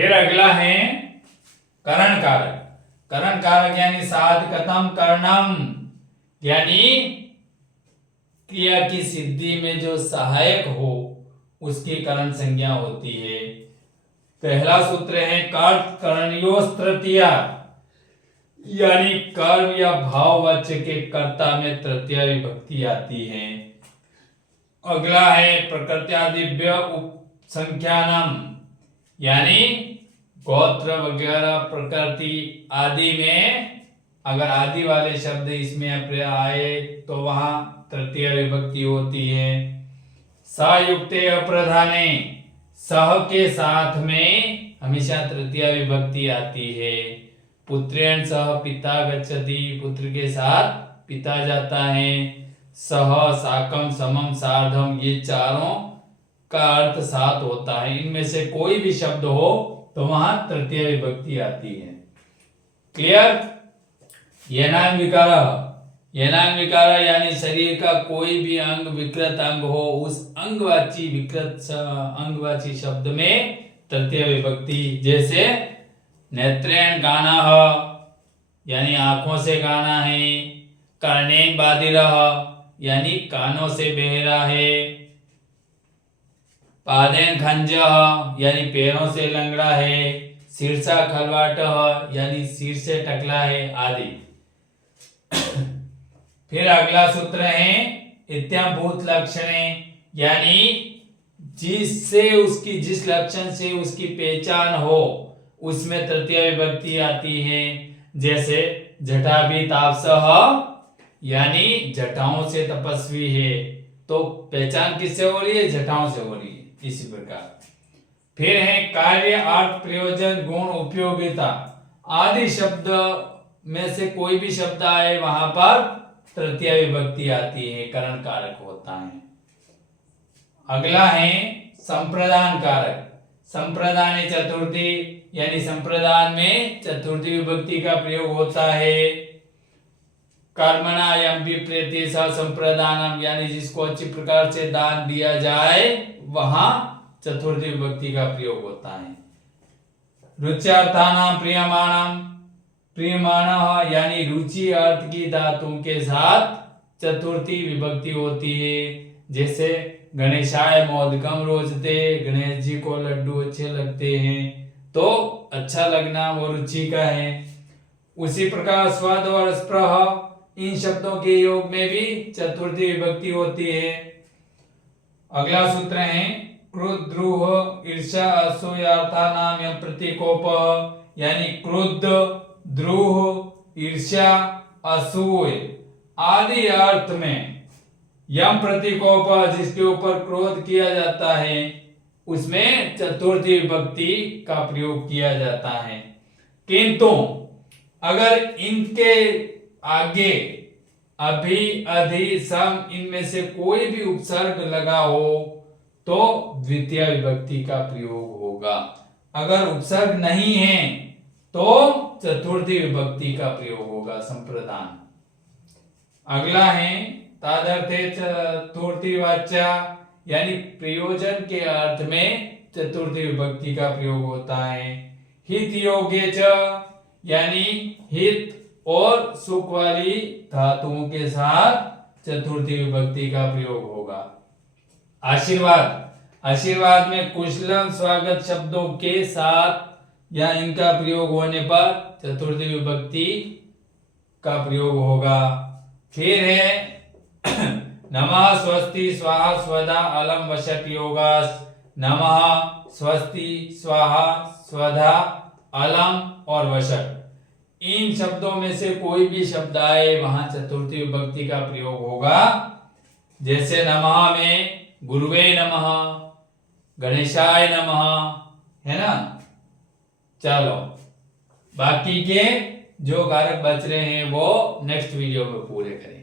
फिर अगला है करण कारक। करण कारक यानी साधकतम कर्णम, यानी क्रिया की सिद्धि में जो सहायक हो उसकी करण संज्ञा होती है। पहला सूत्र है कर्त करणयोस् तृतीया, यानी कर्म या भाववाच्य के कर्ता में तृतीया विभक्ति आती है। अगला है प्रकृत्यादिभ्य उपसंख्यानम, यानी गोत्र वगैरह प्रकृति आदि में अगर आदि वाले शब्द इसमें आए तो वहां तृतीय विभक्ति होती है। सयुक्ते अप्रधाने, सह के साथ में हमेशा तृतीय विभक्ति आती है। पुत्रेण सह पिता गच्छति, पुत्र के साथ पिता जाता है। सह, साकम, समम, सार्धम, ये चारों का अर्थ साथ होता है। इनमें से कोई भी शब्द हो तो वहां तृतीय विभक्ति आती है। क्लियर? येनांग विकार, येनांग विकार यानी शरीर का कोई भी अंग विकृत अंग हो, उस अंगवाची विकृत अंगवाची शब्द में तृतीय विभक्ति। जैसे नेत्रेण गानः, यानी आंखों से गाना है। कर्णेन बाधिरः, यानी कानों से बहरा है। पादेन खंजः, यानी पैरों से लंगड़ा है। शीर्षा खलवाटः, यानी सिर से टकला है आदि। फिर अगला सूत्र है इत्याभूत लक्षणे, यानी जिससे उसकी जिस लक्षण से उसकी पहचान हो उसमें तृतीय विभक्ति आती है। जैसे जटाभि तापसः, यानी जटाओं से तपस्वी है, तो पहचान किससे हो रही है? जटाओं से हो रही है। इसी प्रकार फिर है कार्य, अर्थ, प्रयोजन, गुण, उपयोगिता आदि शब्द में से कोई भी शब्द आए वहां पर तृतीय विभक्ति आती है, करण कारक होता है। अगला है संप्रदान कारक। संप्रदान चतुर्थी, यानी संप्रदान में चतुर्थी विभक्ति का प्रयोग होता है। कर्मणा यम विप्रेति स संप्रदानम, यानी जिसको अच्छी प्रकार से दान दिया जाए वहां चतुर्थी विभक्ति का प्रयोग होता है। रुच्यार्थानां प्रियमाणम, प्रियमाणः, यानी रुचि अर्थ की धातु के साथ चतुर्थी विभक्ति होती है। जैसे गणेशाय मोदकम रोचते, गणेश जी को लड्डू अच्छे लगते हैं, तो अच्छा लगना वो रुचि का है। उसी प्रकार स्वाद और स्प्रह, इन शब्दों के योग में भी चतुर्थी विभक्ति होती है। अगला सूत्र है क्रोध, द्रोह, ईर्ष्या, असूयार्थानां यम प्रतीकोप, यानी क्रोध, द्रोह, ईर्ष्या, असूय आदि अर्थ में यम प्रतीकोप, जिसके ऊपर क्रोध किया जाता है, उसमें चतुर्थी विभक्ति का प्रयोग किया जाता है। किंतु अगर इनके आगे अभि, अधि, सम इनमें से कोई भी उपसर्ग लगा हो तो द्वितीय विभक्ति का प्रयोग होगा। अगर उपसर्ग नहीं है तो चतुर्थी विभक्ति का प्रयोग होगा, संप्रदान। अगला है तादर्थे चतुर्थी वाच्या, यानी प्रयोजन के अर्थ में चतुर्थी विभक्ति का प्रयोग होता है। हित योग्य च, यानी हित और सुख वाली धातुओं के साथ चतुर्थी विभक्ति का प्रयोग होगा। आशीर्वाद, आशीर्वाद में कुशलम स्वागत शब्दों के साथ या इनका प्रयोग होने पर चतुर्थी विभक्ति का प्रयोग होगा। फिर है नमः स्वस्ति स्वाहा स्वधा अलम वशट योगास। नमः, स्वस्ति, स्वाहा, स्वधा, अलम और वशट, इन शब्दों में से कोई भी शब्द आए वहां चतुर्थी विभक्ति का प्रयोग होगा। जैसे नमः में गुरुवे नमः, गणेशाय नमः, है ना। चलो बाकी के जो कारक बच रहे हैं वो नेक्स्ट वीडियो में पूरे करेंगे।